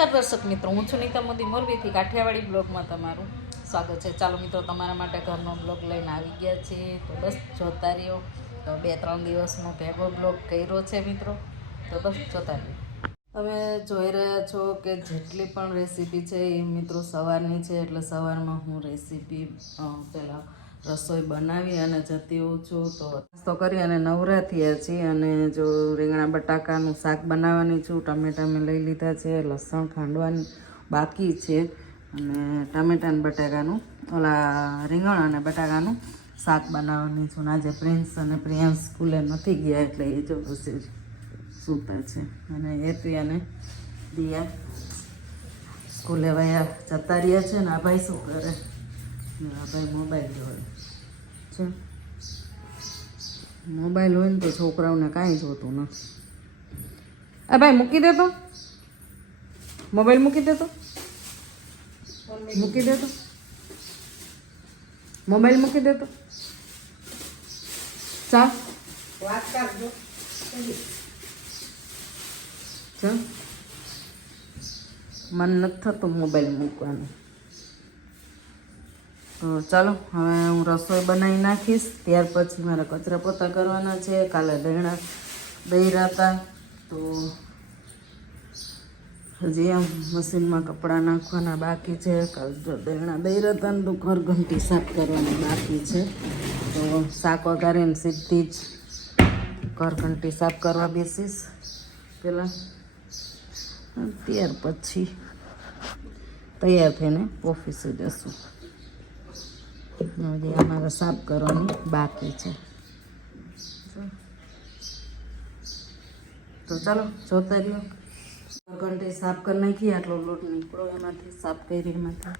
નમસ્કાર દર્શક મિત્રો, હું છું નીતા મોદી, મોરબીથી કાઠિયાવાડી બ્લોગમાં તમારું સ્વાગત છે. ચાલો મિત્રો, તમારા માટે ઘરનો બ્લોગ લઈને આવી ગયા છીએ. તો બસ જોતા રહ્યો. તો બે, ત્રણ દિવસનો ભેગો બ્લોગ કર્યો છે મિત્રો. તો બસ જોતા રહ્યો. તમે જોઈ રહ્યા છો કે જેટલી પણ રેસીપી છે એ મિત્રો સવારની છે, એટલે સવારમાં હું રેસીપી પહેલાં રસોઈ બનાવી અને જતી હોઉં છું તો નાસ્તો કરી અને નવરા થયા છીએ અને જો રીંગણા બટાકાનું શાક બનાવવાની છું, ટમેટા મેં લઈ લીધા છે, લસણ ખાંડવાની બાકી છે અને ટામેટા અને બટાકાનું, ઓલા રીંગણ અને બટાકાનું શાક બનાવવાની છું આજે પ્રિન્સ અને પ્રિયાંશ સ્કૂલે નથી ગયા એટલે એ જો સૂતા છે અને હેતવી અને દિયા સ્કૂલે વયા જતા રહ્યા છે ને આ ભાઈ શું કરે? ભાઈ મોબાઈલ જોયો છે? મોબાઈલ હોય ને તો છોકરાઓને કાંઈ જોતું નથી. આ ભાઈ મૂકી દે તો. મોબાઈલ મૂકી દે તો. મૂકી દે તો. મોબાઈલ મૂકી દે તો. ચા? ચા? મન નથી થતું મોબાઈલ મૂકવાનું. તો ચાલો, હવે હું રસોઈ બનાવી નાખીશ. ત્યાર પછી મારા કચરા પોતા કરવાના છે. કાલે દહીણા દહીં હતા તો હજી આમ મશીનમાં કપડાં નાખવાના બાકી છે. કાલે જો દહીણા દઈ હતા તો ઘર ઘંટી સાફ કરવાની બાકી છે. તો શાક વઘારીને સીધી જ ઘર ઘંટી સાફ કરવા બેસીશ પહેલાં ત્યાર પછી તૈયાર થઈને ઓફિસે જશું. હજી અમારે સાફ કરવાનું બાકી છે. તો ચાલો, જોતા રહ્યો. ઘંટે સાફ કરી નાખીએ આટલો લોટ નીકળો એમાંથી, સાફ કરી એમાંથી.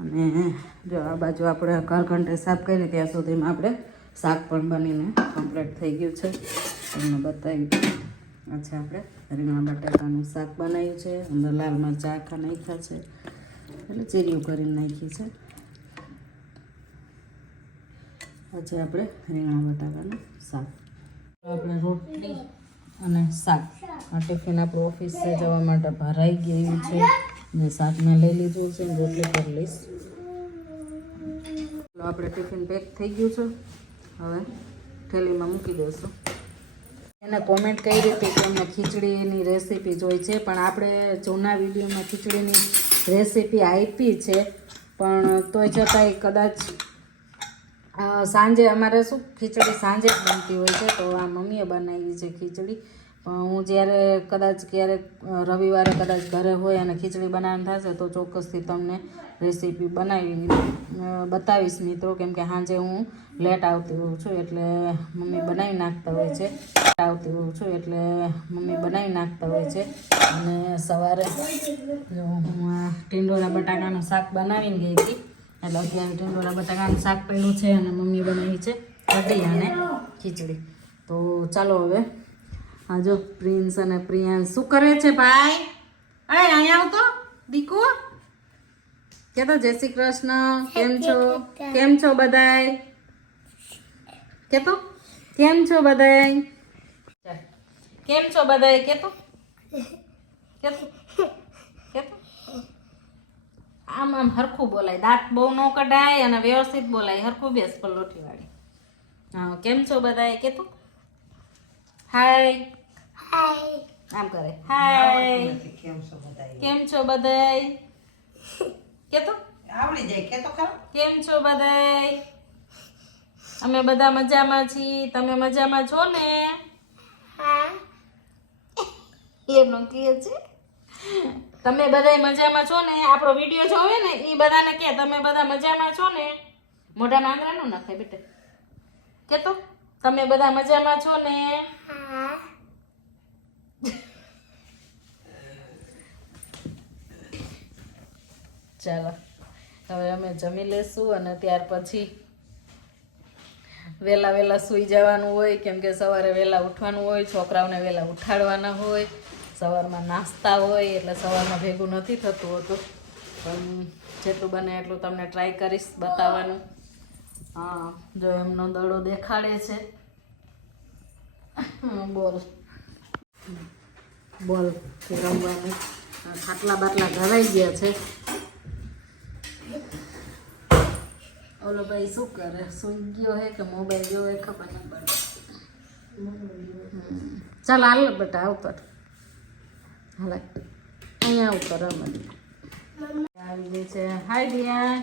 અને જો આ બાજુ આપણે ઘર ઘંટે સાફ કરીએ ત્યાં સુધીમાં આપણે શાક પણ બનીને કમ્પ્લીટ થઈ ગયું છે. તમને બતાવી અચ્છા આપણે રીંગણા બટાકાનું શાક બનાવ્યું છે. અંદર લાલ મરચાં આખા નાખ્યા છે. એટલે ચીરિયું કરીને નાખી છે. આજે આપણે રીંગણા બટાકાનું શાક. આપણે રોટલી અને શાક. આ ટિફિન આપણું ઓફિસે જવા માટે ભરાઈ ગયું છે. ને શાક મેં લઈ લીધું છે રોટલી કરી લઈશ. આપણે ટિફિન પેક થઈ ગયું છે. હવે થેલીમાં મૂકી દઈશું. એને કોમેન્ટ કરી હતી કે અમને ખીચડીની રેસીપી જોઈ છે, પણ આપણે જૂના વિડીયોમાં ખીચડીની રેસીપી આપી છે. પણ તોય છતાંય કદાચ સાંજે અમારે શું ખીચડી સાંજે જ બનતી હોય છે, તો આ મમ્મીએ બનાવી છે ખીચડી. હું જ્યારે કદાચ ક્યારેક રવિવારે કદાચ ઘરે હોય અને ખીચડી બનાવવાનું થશે, તો ચોક્કસથી તમને રેસીપી બનાવી બતાવીશ મિત્રો, કેમ કે સાંજે હું લેટ આવતી હોઉં છું, એટલે મમ્મી બનાવી નાખતા હોય છે. આવતી હોઉં છું, એટલે મમ્મી બનાવી નાખતા હોય છે. અને સવારે હું આ ટીંડોળા બટાકાનું શાક બનાવીને ગઈ હતી એટલે અત્યારે ટીંડોળા બટાકાનું શાક પડ્યું છે અને મમ્મી બનાવી છે કઢી અને ખીચડી. તો ચાલો હવે હા જો પ્રિન્સ અને પ્રિયાંશ શું કરે છે ભાઈ? અરે અહીંયા આવતો દીકુ. કે તો જય શ્રી કૃષ્ણ. કેમ છો? કેમ છો બધાય? કે તો કેમ છો બધાય? કેમ છો બધાય? કે તો કે તો કે તો આમ આમ હરખું બોલાય. દાંત બહુ ન કઢાય અને વ્યવસ્થિત બોલાય. હરખું બેસ પલોઠી વાળી હા કેમ છો બધાય કે તું? હાય. આમ કરે. હાય. કેમ છો બધાય કે તું? આવડી જાય. કે તો ખરો. કેમ છો બધાય અમે બધા મજામાં છીએ. તમે મજામાં છો ને? હા. એનો કે છે? તમે બધા મજામાં છો ને? આપણો વીડિયો જોવે ને એ બધાને કે, તમે બધા મજામાં છો ને? મોઢા માંગરાનું નાખે બેટા. કે તો? તમે બધા મજામાં છો ને? ચાલો, હવે અમે જમી લેશું અને ત્યાર પછી વહેલા વહેલા સૂઈ જવાનું હોય, કેમ કે સવારે વહેલા ઉઠવાનું હોય, છોકરાઓને વહેલા ઉઠાડવાના હોય. સવારમાં નાસ્તા હોય એટલે સવારમાં ભેગું નથી થતું હોતું. પણ જેટલું બને એટલું તમને ટ્રાય કરીશ બતાવવાનું. હા, જો એમનો દડો દેખાડે છે. બોલ. બોલ રમવાનું. ખાટલા બાટલા ઘરાઈ ગયા છે. ઓલો ભાઈ શું કરે? સુઈ ગયો હે કે મોબાઈલ જોવે ખબર નહીં પડે. ચાલ, હાલ બેટા આવતર હાલ. અહીંયા ઉતરો અમે આવી ગઈ છે. હાય દિયા.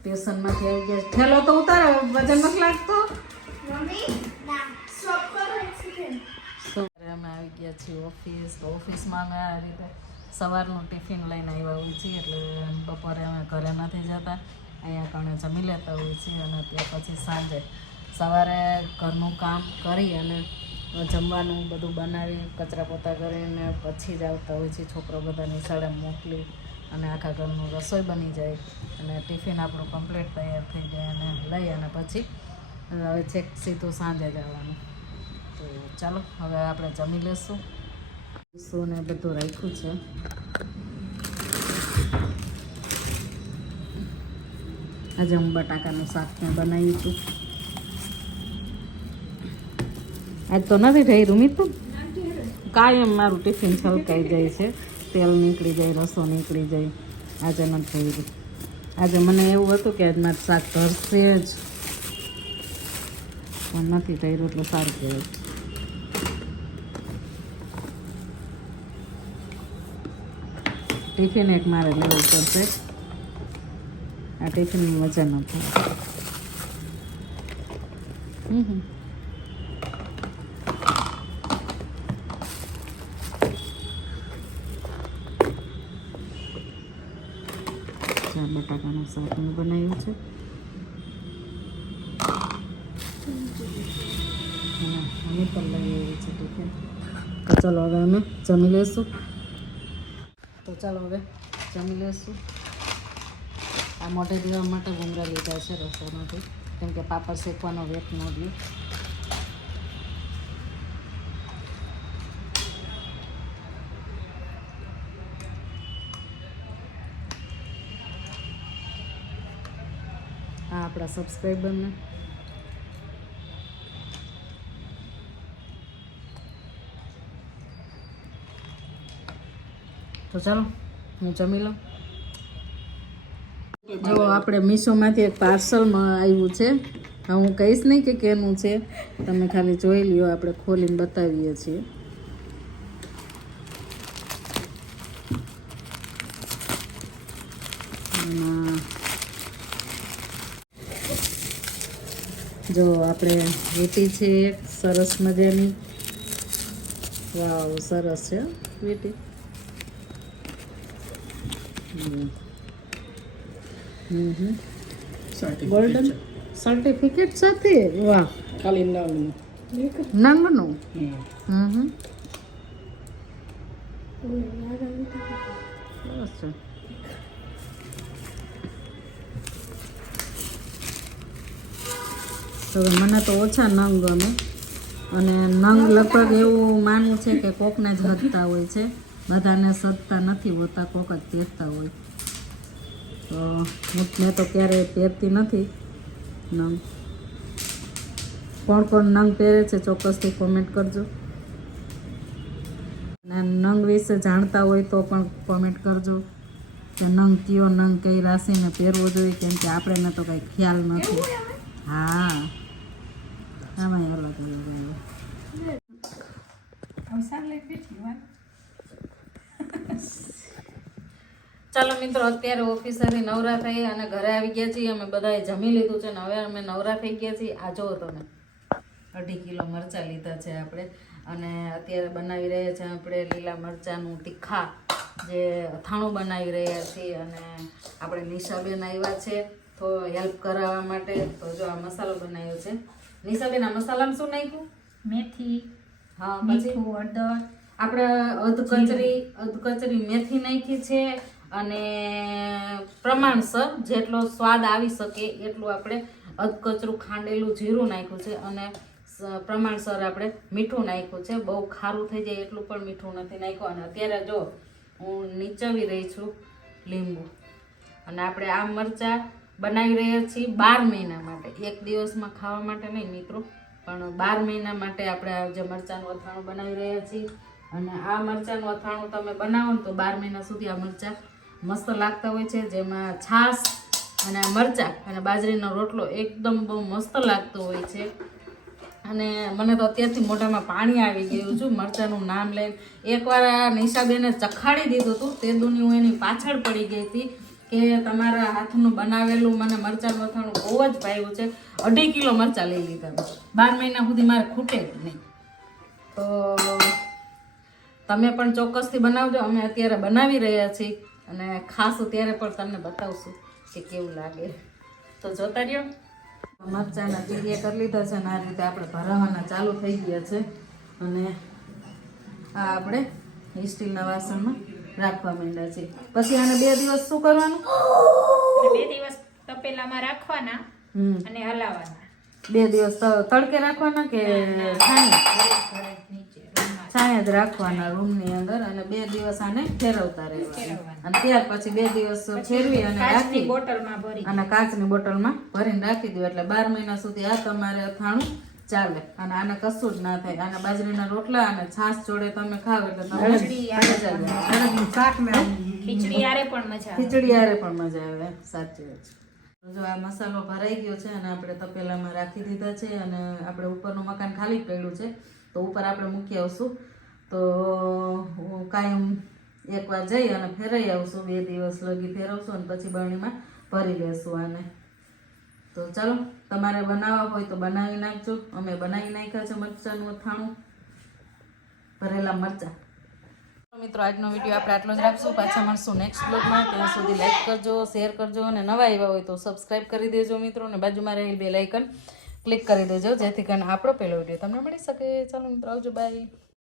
ટ્યુશનમાંથી આવી ગયા. ઠેલો તો ઉતારે. વજન નથી લાગતો? અમે આવી ગયા છીએ ઓફિસ? તો ઓફિસમાં અમે આ રીતે સવારનું ટિફિન લઈને આવ્યા હોઈએ છીએ. એટલે બપોરે અમે ઘરે નથી જતા. અહીંયા કણે જમી લેતા હોઈએ છીએ અને ત્યાં પછી સાંજે સવારે ઘરનું કામ કરી અને જમવાનું બધું બનાવી, કચરા પોતા કરીને પછી જ આવતા હોય છે. છોકરો બધા નિશાળે મોકલી અને આખા ઘરનું રસોઈ બની જાય અને ટિફિન આપણું કમ્પ્લીટ તૈયાર થઈ જાય અને લઈ અને પછી હવે છેક સીધું સાંજે જવાનું તો ચાલો, હવે આપણે જમી લેશું. શું ને બધું રાખ્યું છે. આજે હું બટાકાનું શાક મેં બનાવ્યું હતું. આજ તો નથી થઈ રૂમિતું કાયમ મારું ટિફિન છલકાઈ જાય છે. તેલ નીકળી જાય રસો નીકળી જાય. આજે નથી થઈ રહ્યું આજે મને એવું હતું કે આજ મારું શાક ધરશે જ. પણ નથી કર્યું એટલે સારું કહેવાય. ટિફિન એક મારે લેવું પડશે. આ ટિફિનની મજા ન થાય હમ હમ. ચા બટાકાનું શાક મેં બનાવ્યું છે. અમે પણ લઈ આવી છે, ઠીક તો ચાલો હવે અમે જમી લઈશું. તો ચાલો હવે જમી લઈશું. આ મોઢે દેવા માટે ભૂંગળા લીધા છે રસોમાંથી કેમ કે પાપડ શેકવાનો વેટ ન દઉં આપણા સબસ્ક્રાઈબરને તો ચાલો, હું જમી લઉં. જો આપણે મીશોમાંથી એક પાર્સલમાં આવ્યું છે. હું કહીશ નહીં કે કેનું છે. તમે ખાલી જોઈ લ્યો, આપણે ખોલીને બતાવીએ છીએ આમાં જો આપણે વીટી છે એક સરસ મજાની. વાવ સરસ છે વીટી. હમ. હમ હમ. ગોલ્ડન સર્ટિફિકેટ સાથે? વાહ. ખાલી નામ નંગનું હમ. હમ સરસ છે. તો મને તો ઓછા નંગ ગમે. અને નંગ લગભગ એવું માનવું છે કે કોકને જ હદતા હોય છે. બધાને સદતા નથી હોતા, કોક જ પહેરતા હોય. તો હું મેં તો ક્યારેય પહેરતી નથી નંગ. કોણ કોણ નંગ પહેરે છે ચોક્કસથી કોમેન્ટ કરજો. અને નંગ વિશે જાણતા હોય તો પણ કોમેન્ટ કરજો. કે નંગ કયો નંગ કઈ રાશિને પહેરવો જોઈએ, કેમ કે આપણને તો કાંઈ ખ્યાલ નથી. હા આમાં અલગ અલગ આવે ચાલો મિત્રો, અત્યારે ઓફિસેથી નવરા થઈ અને ઘરે આવી ગયા છીએ. અમે બધાએ જમી લીધું છે ને હવે અમે નવરા થઈ ગયા છીએ. આ જો તમે. અઢી કિલો મરચાં લીધા છે આપણે. અને અત્યારે બનાવી રહ્યા છે આપણે લીલા મરચાંનું તીખા, જે અથાણું બનાવી રહ્યા છીએ. અને આપણે નિશાબેન આવ્યા છે તો હેલ્પ કરાવવા માટે. તો જો આ મસાલો બનાવ્યો છે. નિશાબેન આ મસાલામાં શું નાખ્યું? મેથી હા પછી? હળદર. આપણે અધકચરી અધકચરી મેથી નાખી છે અને પ્રમાણસર જેટલો સ્વાદ આવી શકે એટલું આપણે અધકચરું ખાંડેલું જીરું નાખ્યું છે અને પ્રમાણસર આપણે મીઠું નાખ્યું છે. બહુ ખારું થઈ જાય એટલું પણ મીઠું નથી નાખ્યું. અને અત્યારે જો હું નીચવી રહી છું લીંબુ. અને આપણે આ મરચાં બનાવી રહ્યા છીએ બાર મહિના માટે. એક દિવસમાં ખાવા માટે નહીં મિત્રો, પણ બાર મહિના માટે આપણે જે મરચાંનું અથાણું બનાવી રહ્યા છીએ. અને આ મરચાંનું અથાણું તમે બનાવો ને તો બાર મહિના સુધી આ મરચાં મસ્ત લાગતા હોય છે. જેમાં છાશ અને મરચાં અને બાજરીનો રોટલો એકદમ બહુ મસ્ત લાગતો હોય છે. અને મને તો અત્યારથી મોઢામાં પાણી આવી ગયું છું. મરચાંનું નામ લઈને એકવાર નિશાબેને ચખાડી દીધું હતું. તે દુની હું એની પાછળ પડી ગઈ હતી. કે તમારા હાથનું બનાવેલું મને મરચાં વથાણું બહુ જ ભાવ્યું છે. અઢી કિલો મરચાં લઈ લીધા. બાર મહિના સુધી મારે ખૂટે જ નહીં. તો તમે પણ ચોક્કસથી બનાવજો. અમે અત્યારે બનાવી રહ્યા છીએ અને ખાસ ત્યારે પણ તમને બતાવશું કે કેવું લાગે. તો જોતા રહ્યો. મરચાંના ચીરિયા કરી લીધા છે અને આ રીતે આપણે ભરાવાના ચાલુ થઈ ગયા છે. અને આ આપણે સ્ટીલના વાસણમાં રાખવા માંડ્યા છે. પછી આને બે દિવસ શું કરવાનું? બે દિવસ તપેલામાં રાખવાના અને હલાવવાના. બે દિવસ તડકે રાખવાના કે છાંય જ રાખવાના રૂમની અંદર અને બે દિવસ આને ફેરવતા રહેવાના. અને ત્યાર પછી બે દિવસ ફેરવી અને કાચની રાખી બોટલમાં ભરી અને કાચની બોટલમાં ભરીને રાખી દો એટલે બાર મહિના સુધી આ તમારે અથાણું ચાલે. અને આને કશું જ ના થાય. આના બાજરીના રોટલા અને છાશ જોડે તમે ખાવ એટલે ને ખીચડી આરે પણ મજા આવે. ખીચડી હારે પણ મજા આવે. સાચી વાત છે. જો આ મસાલો ભરાઈ ગયો છે અને આપણે તપેલામાં રાખી દીધા છે અને આપણે ઉપરનું મકાન ખાલી પડ્યું છે તો ઉપર આપણે મૂકી આવશું. તો હું કાયમ એકવાર જઈ અને ફેરાઈ આવશું. બે દિવસ લગી ફેરવશું અને પછી બરણીમાં ભરી લેશું આને. તો ચાલો, તમારે બનાવવા હોય તો બનાવી નાખજો. અમે બનાવી નાખ્યા છે મરચાંનું અથાણું, ભરેલા મરચાં. મિત્રો, આજનો વીડિયો આપણે આટલો જ રાખશું. પાછા મળશું નેક્સ્ટ બ્લોગમાં ત્યાં સુધી લાઈક કરજો શેર કરજો અને નવા આવ્યા હોય તો સબસ્ક્રાઈબ કરી દેજો મિત્રો અને બાજુમાં રહેલ બે લાઇકન ક્લિક કરી દેજો, જેથી કરીને આપણો પહેલો વીડિયો તમને મળી શકે. ચાલો મિત્રો, આવજો બાય